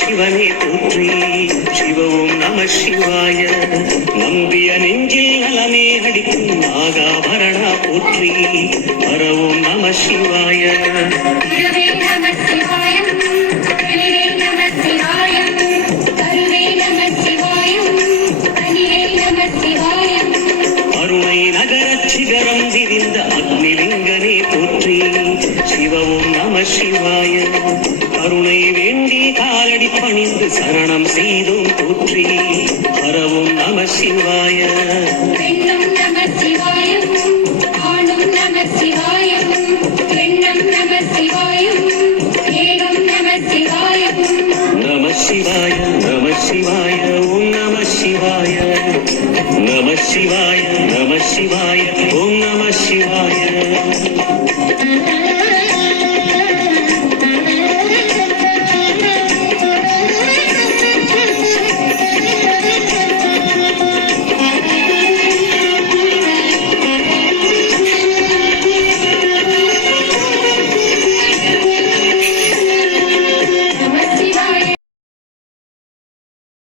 சிவனே போற்றி. சிவவும் நம சிவாய. நம்பிய நெஞ்சில் நலமே அடிக்கும் நாகாபரணா போற்றி. பரவும் நம சிவாய. அருணை நகர சிகரம் விரிந்த அக்னிலிங்கனே போற்றி. சிவவும் நம சிவாய. கருணை வேண்டி காலடி பணிந்து சரணம் செய்தோம் போற்றி. ஹரவும் நம சிவாய. பெண்ணும் நம சிவாயம், ஆணும் நம சிவாயம், பெண்ணும் நம சிவாயம், ஏகம் நம சிவாயம். நம சிவாய நம சிவாய ஓம் நம சிவாய. நம சிவாய நம சிவாய